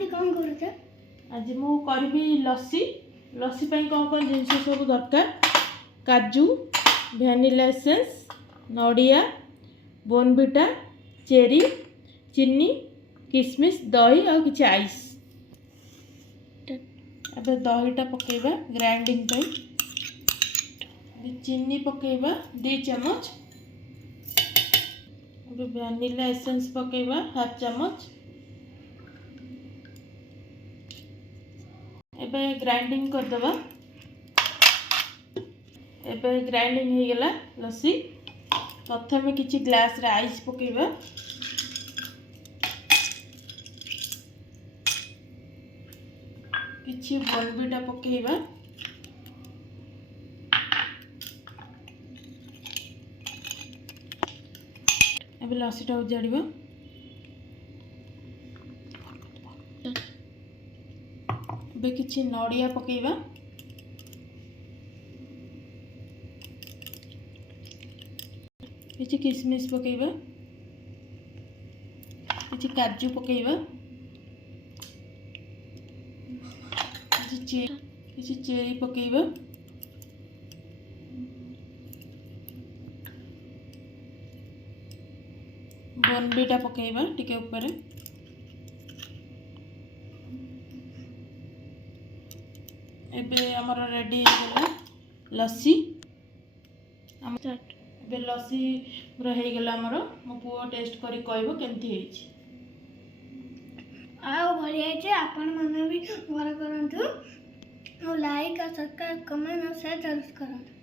आज कौन करूचे? आज मु करबी लस्सी। लस्सी ପାଇଁ कौन कौन जिनस सब दरकार काजू वैनिला एसेंस नड़िया बोनविटा चेरी चीनी किशमिश दही और किसी आइस। अब दहीटा पकेबा ग्राइंडिंग पे चीनी पकेबा 2 चम्मच। अब वैनिला एसेंस पकेबा 1/2 चम्मच। एबे ग्राइंडिंग कर दबा। एबे ग्राइंडिंग हो गला लस्सी। प्रथम किछि ग्लास रे आइस पकेबा। किछि बोनविटा पकेबा। एबे लस्सीटा उजाड़िबा। एबे किछि नड़िया पकेबा। किछि किशमिश पकेबा। किछि काजू पकेबा। किछि चेरी पकेबा। बोनविटा पकेबा टिके ऊपर। एबे हमर रेडी हो गला लस्सी। एबे लस्सी पूरा हो गला हमर। मो पुओ टेस्ट करी कहबो केमती हेछि। आओ बढ़िया छे आपण माने भी घर करंतु। और लाइक और सब्सक्राइब कमेंट और शेयर जरूर करंतु।